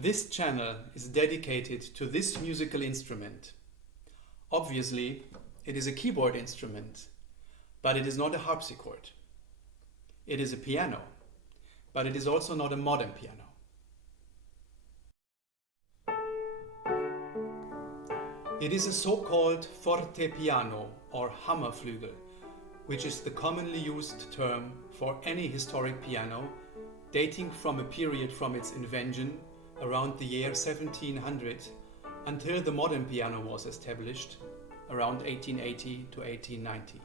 This channel is dedicated to this musical instrument. Obviously, it is a keyboard instrument, but it is not a harpsichord. It is a piano, but it is also not a modern piano. It is a so-called fortepiano or hammerflügel, which is the commonly used term for any historic piano dating from a period from its invention around the year 1700 until the modern piano was established around 1880 to 1890.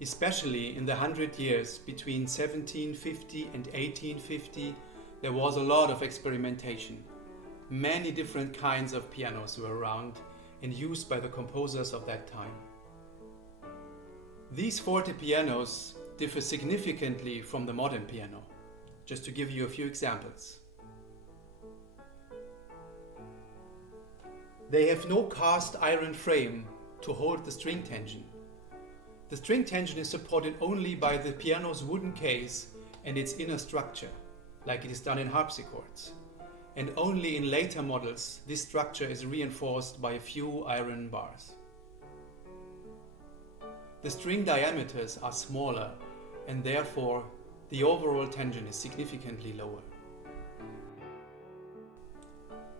Especially in the 100 years between 1750 and 1850, there was a lot of experimentation. Many different kinds of pianos were around and used by the composers of that time. These fortepianos differ significantly from the modern piano, just to give you a few examples. They have no cast iron frame to hold the string tension. The string tension is supported only by the piano's wooden case and its inner structure, like it is done in harpsichords. And only in later models this structure is reinforced by a few iron bars. The string diameters are smaller and therefore the overall tension is significantly lower.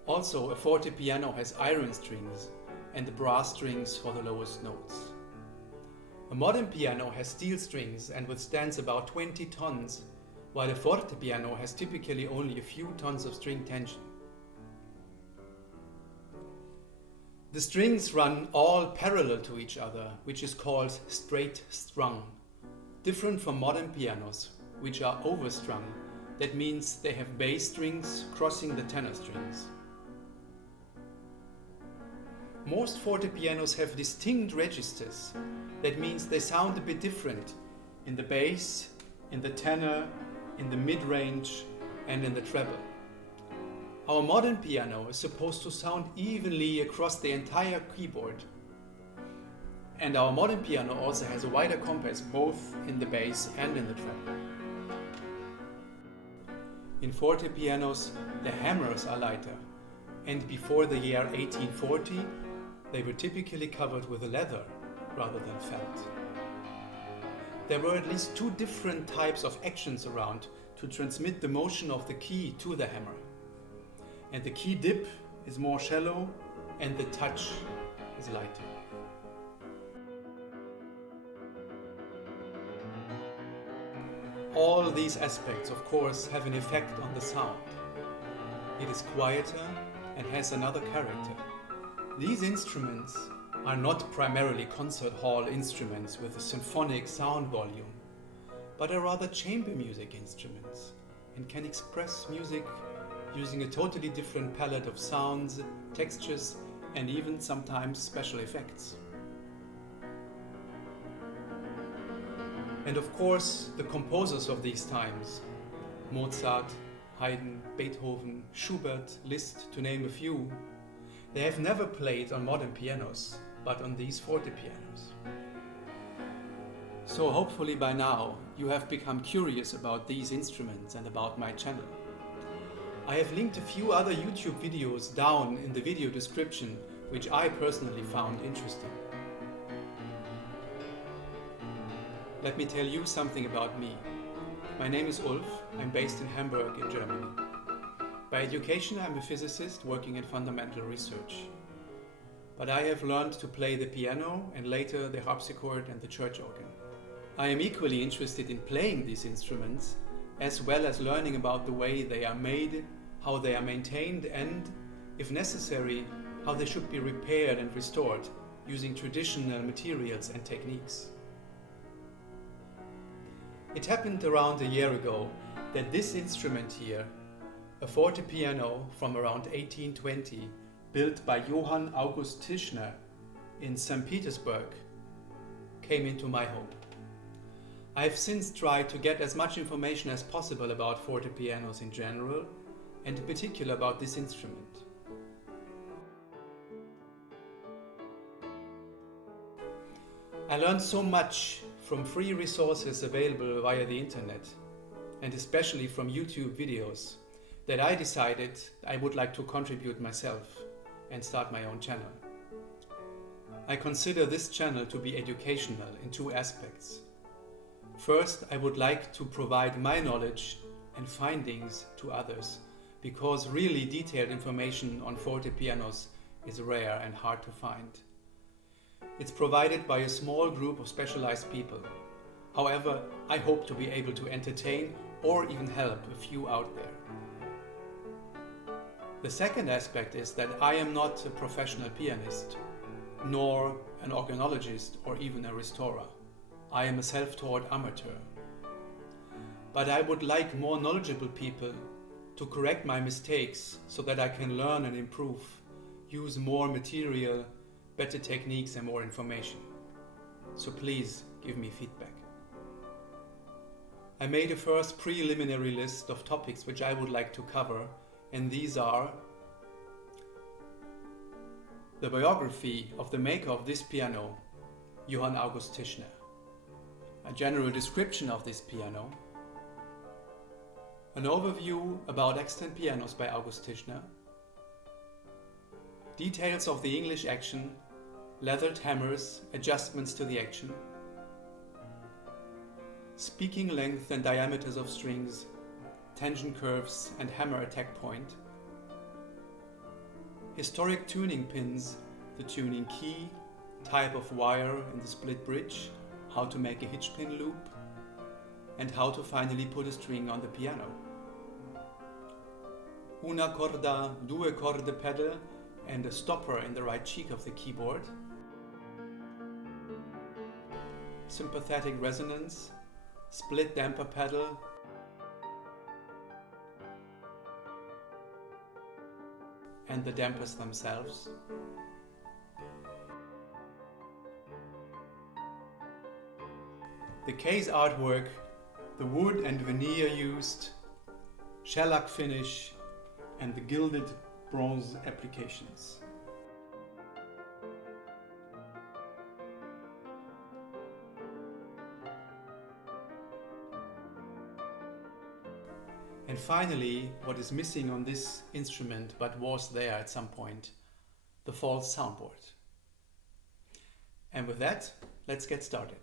Also, a fortepiano has iron strings and brass strings for the lowest notes. A modern piano has steel strings and withstands about 20 tons, while a fortepiano has typically only a few tons of string tension. The strings run all parallel to each other, which is called straight strung, different from modern pianos, which are overstrung. That means they have bass strings crossing the tenor strings. Most fortepianos have distinct registers. That means they sound a bit different in the bass, in the tenor, in the mid-range and in the treble. Our modern piano is supposed to sound evenly across the entire keyboard. And our modern piano also has a wider compass both in the bass and in the treble. In fortepianos, the hammers are lighter, and before the year 1840, they were typically covered with leather rather than felt. There were at least two different types of actions around to transmit the motion of the key to the hammer. And the key dip is more shallow and the touch is lighter. All these aspects, of course, have an effect on the sound. It is quieter and has another character. These instruments are not primarily concert hall instruments with a symphonic sound volume, but are rather chamber music instruments and can express music using a totally different palette of sounds, textures, and even sometimes special effects. And of course, the composers of these times, Mozart, Haydn, Beethoven, Schubert, Liszt, to name a few, they have never played on modern pianos, but on these fortepianos. So hopefully by now you have become curious about these instruments and about my channel. I have linked a few other YouTube videos down in the video description, which I personally found interesting. Let me tell you something about me. My name is Ulf, I'm based in Hamburg in Germany. By education I'm a physicist working in fundamental research. But I have learned to play the piano and later the harpsichord and the church organ. I am equally interested in playing these instruments, as well as learning about the way they are made, how they are maintained and, if necessary, how they should be repaired and restored using traditional materials and techniques. It happened around a year ago that this instrument here, a fortepiano from around 1820, built by August Tischner in St. Petersburg, came into my home. I have since tried to get as much information as possible about fortepianos in general, and in particular about this instrument. I learned so much from free resources available via the internet, and especially from YouTube videos, that I decided I would like to contribute myself and start my own channel. I consider this channel to be educational in two aspects. First, I would like to provide my knowledge and findings to others, because really detailed information on fortepianos is rare and hard to find. It's provided by a small group of specialized people. However, I hope to be able to entertain or even help a few out there. The second aspect is that I am not a professional pianist, nor an organologist or even a restorer. I am a self-taught amateur. But I would like more knowledgeable people to correct my mistakes so that I can learn and improve, use more material, better techniques and more information. So please give me feedback. I made a first preliminary list of topics which I would like to cover, and these are the biography of the maker of this piano, August Tischner, a general description of this piano, an overview about extant pianos by August Tischner, details of the English action, leathered hammers, adjustments to the action, speaking length and diameters of strings, tension curves and hammer attack point, historic tuning pins, the tuning key, type of wire in the split bridge, how to make a hitch pin loop, and how to finally put a string on the piano. Una corda, due corde pedal, and a stopper in the right cheek of the keyboard. Sympathetic resonance, split damper pedal, and the dampers themselves. The case artwork, the wood and veneer used, shellac finish, and the gilded bronze applications. And finally, what is missing on this instrument but was there at some point, the false soundboard. And with that, let's get started.